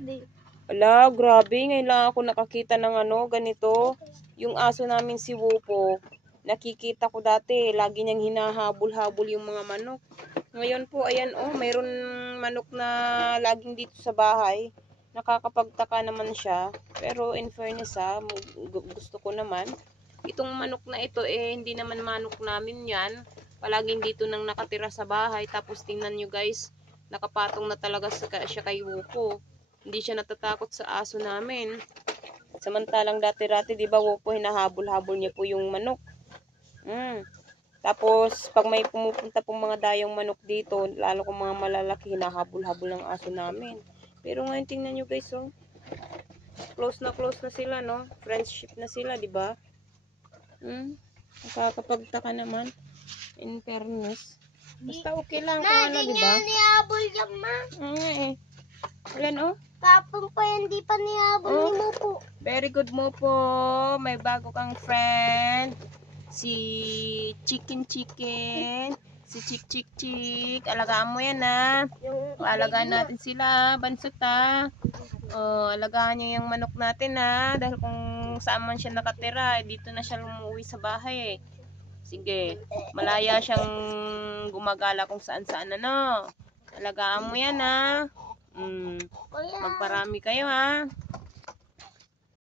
Daddy. Ala, grabe. Ngayon lang ako nakakita ng ganito. Yung aso namin si Wupo. Nakikita ko dati. Lagi niyang hinahabol-habol yung mga manok. Ngayon po, ayan mayroon manok na laging dito sa bahay. Nakakapagtaka naman siya. Pero in fairness gusto ko naman. Itong manok na ito hindi naman manok namin yan. Palaging dito nang nakatira sa bahay. Tapos tingnan nyo guys, nakapatong na talaga siya kay Wupo. Hindi siya natatakot sa aso namin. Samantalang dati-rati, di ba, Wupo, hinahabol-habol niya po yung manok. Tapos, pag may pumupunta pong mga dayong manok dito, lalo kung mga malalaki, hinahabol-habol ng aso namin. Pero ngayon, tingnan nyo guys, close na sila, no? Friendship na sila, di ba? Nakakapagtaka naman. In fairness. Basta okay lang kung di ba? Nihabol yan, ma. Ayan, Kapon pa yan, di pa nihabol ni Mopo. Very good mo po. May bago kang friend. Si Chicken. Si Chick. Alagaan mo yan, Alagaan natin sila. Bansot, alagaan niyo yung manok natin, Dahil kung saan man siya nakatira, dito na siya umuwi sa bahay, Sige. Malaya siyang gumagala kung saan-saan, Alagaan mo yan, Magparami kayo,